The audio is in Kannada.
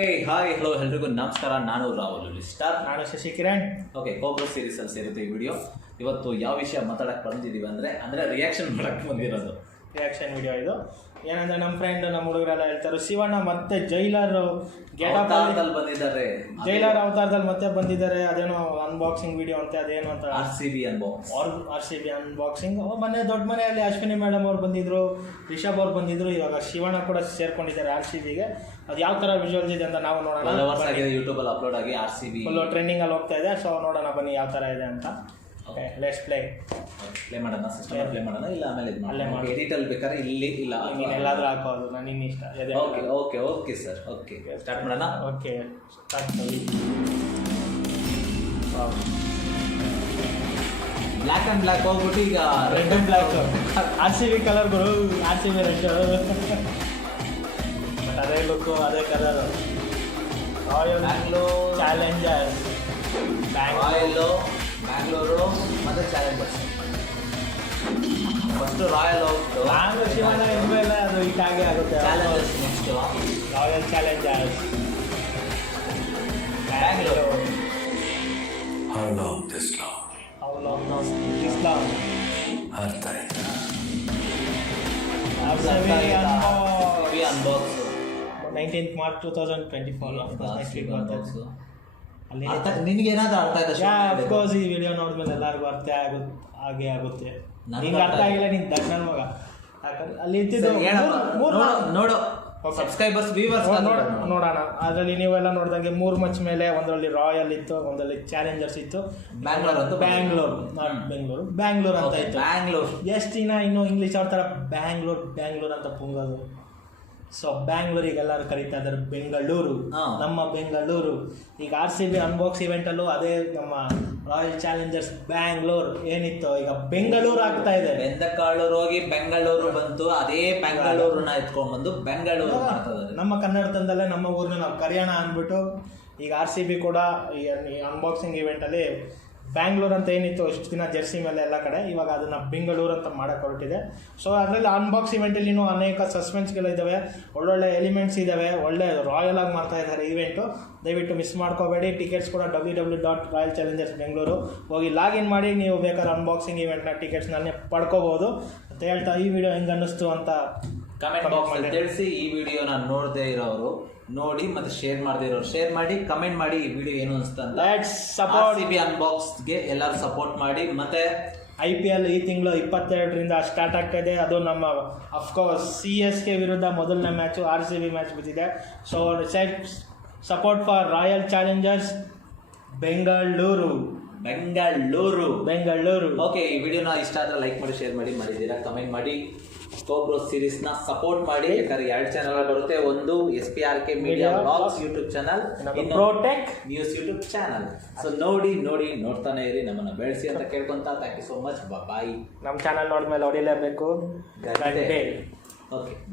ಓಕೆ ಹಾಯ್ ಹಲೋ ಎಲ್ರಿಗೂ ನಮಸ್ಕಾರ. ನಾನು ರಾಹುಲ್ ಸ್ಟಾರ್. ನಾನು ಶಶಿ ಕಿರಣ್. ಓಕೆ, ಕೋಬ್ರಾ ಸೀರೀಸಲ್ಲಿ ಸೇರುತ್ತೆ ಈ ವಿಡಿಯೋ. ಇವತ್ತು ಯಾವ ವಿಷಯ ಮಾತಾಡಕ್ಕೆ ಬಂದಿದ್ದೀವಿ ಅಂದರೆ ರಿಯಾಕ್ಷನ್ ಮಾಡಕ್ಕೆ ಬಂದಿರೋದು. ರಿಯಾಕ್ಷನ್ ವಿಡಿಯೋ ಇದು. ಏನಂದ್ರೆ ನಮ್ಮ ಫ್ರೆಂಡ್ ನಮ್ಮ ಹುಡುಗರೆಲ್ಲ ಹೇಳ್ತಾರೆ ಶಿವಣ್ಣ ಮತ್ತೆ ಜೈಲರ್ ಅವತಾರದಲ್ಲಿ ಬಂದಿದ್ದಾರೆ. ಜೈಲರ್ ಅವತಾರದಲ್ಲಿ ಮತ್ತೆ ಬಂದಿದ್ದಾರೆ. ಅದೇನೋ ಅನ್ಬಾಕ್ಸಿಂಗ್ ವಿಡಿಯೋ ಅಂತೆ, ಅದೇನು ಅಂತ RCB ಅನ್ಬಾಕ್ಸಿಂಗ್. ಮೊನ್ನೆ ದೊಡ್ಡ ಮನೆಯಲ್ಲಿ ಅಶ್ವಿನಿ ಮೇಡಮ್ ಅವ್ರು ಬಂದಿದ್ರು, ರಿಷಬ್ ಅವ್ರು ಬಂದಿದ್ರು. ಇವಾಗ ಶಿವಣ್ಣ ಕೂಡ ಸೇರ್ಕೊಂಡಿದ್ದಾರೆ RCBಗೆ. ಅದು ಯಾವ ಥರ ವಿಜುವಲ್ಸ್ ಇದೆ ಅಂತ ನಾವು ನೋಡೋಣ. ಯೂಟ್ಯೂಬಲ್ಲಿ ಅಪ್ಲೋಡ್ ಆಗಿ RCB ಫುಲ್ಲು ಟ್ರೆಂಡಿಂಗಲ್ಲಿ ಹೋಗ್ತಾ ಇದೆ. ಸೊ ನೋಡೋಣ ಬನ್ನಿ ಯಾವ ಥರ ಇದೆ ಅಂತ. ಓಕೆ, ಲೆಟ್ಸ್ ಪ್ಲೇ ಮಾಡೋಣ. ಸಿಸ್ಟಮ್ ಪ್ಲೇ ಮಾಡೋಣ, ಇಲ್ಲ ಆಮೇಲೆ ಅಲ್ಲೇ ಮಾಡಿ. ಎಡಿಟಲ್ಲಿ ಬೇಕಾದ್ರೆ ಇಲ್ಲಿ ಇಲ್ಲ ನೀನು ಎಲ್ಲಾದರೂ ಹಾಕೋದು, ನಾನು ನಿನ್ನ ಇಷ್ಟ. Okay okay okay sir. Okay, start ಮಾಡೋಣ. Okay, start. Black and black ಹೋಗ್ಬಿಟ್ಟು ಈಗ ರೆಡ್ ಆ್ಯಂಡ್ ಬ್ಲ್ಯಾಕ್ RCB ಕಲರ್ಗಳು. RCB ರೆಡ್, ಬಟ್ ಅದೇ ಲುಕ್ಕು, ಅದೇ colour. Royal Bangalore Challengers, Royal Bangalore ಮತ್ತು ಚಾಲೆಂಜರ್ಸ್. ಫಸ್ಟು ರಾಯಲ್ ಹೋಗ್ತು, ನಾನು ಶಿವಣ್ಣ ಇದ್ಮೇಲೆ ಅದು ಹೀಗಾಗೆ ಆಗುತ್ತೆ. Challengers next royal Challengers Bangalore. How long this long? How long this long? ಅರ್ಥ ಆಯ್ತಾ? ಅನ್ಬಾಕ್ಸ್ 19th March 2024 ಅಲ್ಲಿ ನಿನಗೇನಾದ್ರೂ ಅರ್ಥ ಆಯ್ತಾ? ಅಫ್ಕೋರ್ಸ್ ಈ ವಿಡಿಯೋ ನೋಡಿದ್ಮೇಲೆ ಎಲ್ಲರಿಗೂ ಹಾಗೆ ಆಗುತ್ತೆ. ನಿಂಗೆ ಅರ್ಥ ಆಗಿಲ್ಲ, ನಿಂಗೆ ದರ್ಶನ್ ಮಗ. ಯಾಕಂದ್ರೆ ಅಲ್ಲಿ ಇದ್ದಿದ್ದು ನೋಡು ಸಬ್ಸ್ಕ್ರೈಬರ್ಸ್ ವ್ಯೂವರ್ಸ್ ನೋಡೋಣ. ಅದರಲ್ಲಿ ನೀವೆಲ್ಲ ನೋಡಿದಂಗೆ 3 ಮಚ್ ಮೇಲೆ ಒಂದರಲ್ಲಿ ರಾಯಲ್ ಇತ್ತು, ಒಂದರಲ್ಲಿ ಚಾಲೆಂಜರ್ಸ್ ಇತ್ತು. ಬ್ಯಾಂಗ್ಳೂರ್ ಅಂತ ಬ್ಯಾಂಗ್ಳೂರ್ ಅಂತ ಇತ್ತು. ಬ್ಯಾಂಗ್ಳೂರ್ ಎಷ್ಟು ದಿನ ಇನ್ನು ಇಂಗ್ಲೀಷ್ ಅವ್ರ ಥರ ಬ್ಯಾಂಗ್ಳೂರ್ ಅಂತ ಪುಂಗೋದು. ಸೊ ಬ್ಯಾಂಗ್ಳೂರಿಗೆ ಎಲ್ಲರೂ ಕರೀತಾ ಇದ್ದಾರೆ ಬೆಂಗಳೂರು, ನಮ್ಮ ಬೆಂಗಳೂರು. ಈಗ RCB ಅನ್ಬಾಕ್ಸ್ ಇವೆಂಟಲ್ಲೂ ಅದೇ ನಮ್ಮ ರಾಯಲ್ ಚಾಲೆಂಜರ್ಸ್ ಬ್ಯಾಂಗ್ಳೂರ್ ಏನಿತ್ತು, ಈಗ ಬೆಂಗಳೂರು ಆಗ್ತಾ ಇದೆ. ಬೆಂದಕಾಳೂರು ಹೋಗಿ ಬೆಂಗಳೂರು ಬಂತು, ಅದೇ ಬೆಂಗಳೂರನ್ನ ಎತ್ಕೊಂಡ್ ಬಂದು ಬೆಂಗಳೂರು ಮಾಡ್ತದೆ. ನಮ್ಮ ಕನ್ನಡತನದಲ್ಲೇ ನಮ್ಮ ಊರನ್ನ ನಾವು ಕರೆಯೋಣ ಅಂದ್ಬಿಟ್ಟು ಈಗ RCB ಕೂಡ ಈ ಅನ್ಬಾಕ್ಸಿಂಗ್ ಇವೆಂಟಲ್ಲಿ ಬ್ಯಾಂಗ್ಳೂರ್ ಅಂತ ಏನಿತ್ತು ಇಷ್ಟು ದಿನ ಜೆರ್ಸಿ ಮೇಲೆ ಎಲ್ಲ ಕಡೆ, ಇವಾಗ ಅದನ್ನು ಬೆಂಗಳೂರು ಅಂತ ಮಾಡೋಕ್ಕೆ ಹೊರಟಿದೆ. ಸೊ ಅದರಲ್ಲಿ ಅನ್ಬಾಕ್ಸ್ ಇವೆಂಟಲ್ಲಿ ಇನ್ನೂ ಅನೇಕ ಸಸ್ಪೆನ್ಸ್ಗಳಿದ್ದಾವೆ, ಒಳ್ಳೊಳ್ಳೆ ಎಲಿಮೆಂಟ್ಸ್ ಇದ್ದಾವೆ, ಒಳ್ಳೆ ರಾಯಲ್ ಆಗಿ ಮಾಡ್ತಾ ಇದ್ದಾರೆ ಈವೆಂಟು. ದಯವಿಟ್ಟು ಮಿಸ್ ಮಾಡ್ಕೋಬೇಡಿ. ಟಿಕೆಟ್ಸ್ ಕೂಡ www.royalchallengersbengaluru ಹೋಗಿ ಲಾಗಿನ್ ಮಾಡಿ, ನೀವು ಬೇಕಾದ್ರೆ ಅನ್ಬಾಕ್ಸಿಂಗ್ ಇವೆಂಟ್ನ ಟಿಕೆಟ್ಸ್ನಲ್ಲಿ ಪಡ್ಕೋಬೋದು ಅಂತ ಹೇಳ್ತಾ ಈ ವಿಡಿಯೋ ಹೆಂಗೆ ಅನ್ನಿಸ್ತು ಅಂತ ಕಮೆಂಟ್ ಬಾಕ್ಸ್ ಅಲ್ಲಿ ತಿಳಿಸಿ. ಈ ವಿಡಿಯೋನ ನೋಡದೇ ಇರೋರು ನೋಡಿ, ಮತ್ತೆ ಶೇರ್ ಮಾಡದೇ ಇರೋರು ಶೇರ್ ಮಾಡಿ, ಕಮೆಂಟ್ ಮಾಡಿ ಈ ವಿಡಿಯೋ ಏನು ಅನಿಸ್ತಾ ಅಂತ. RCB ಅನ್ಬಾಕ್ಸ್ಗೆ ಎಲ್ಲರೂ ಸಪೋರ್ಟ್ ಮಾಡಿ. ಮತ್ತೆ IPL ಈ ತಿಂಗಳು 22ರಿಂದ ಸ್ಟಾರ್ಟ್ ಆಗ್ತಾ ಇದೆ. ಅದು ನಮ್ಮ ಅಫ್ಕೋರ್ಸ್ CSK ವಿರುದ್ಧ ಮೊದಲನೇ ಮ್ಯಾಚು RCB ಮ್ಯಾಚ್ ಬಿದ್ದಿದೆ. So support for royal Challengers Bengaluru. Okay, ಈ ವಿಡಿಯೋನ ಇಷ್ಟ ಆದರೆ ಲೈಕ್ ಮಾಡಿ, ಶೇರ್ ಮಾಡಿ, ಮಾಡಿದ್ದೀರಾ ಕಮೆಂಟ್ ಮಾಡಿ. ಕೋಬ್ರಾ ಸೀರೀಸ್ನ ಸಪೋರ್ಟ್ ಮಾಡಿ. ಯಾಕಂದ್ರೆ 2 ಚಾನಲ್ ಬರುತ್ತೆ, ಒಂದು SPRK media blogs YouTube channel, Protech news YouTube channel. So ನೋಡ್ತಾನೆ ಇರಿ, ನಮ್ಮನ್ನ ಬೆಳೆಸಿ ಅಂತ ಕೇಳ್ಕೊಂತ. Thank you so much. Bye. ನಮ್ಮ ಚಾನಲ್ ನೋಡಿದ್ಮೇಲೆ ಹೊಡಿಲೇಬೇಕು. ಓಕೆ.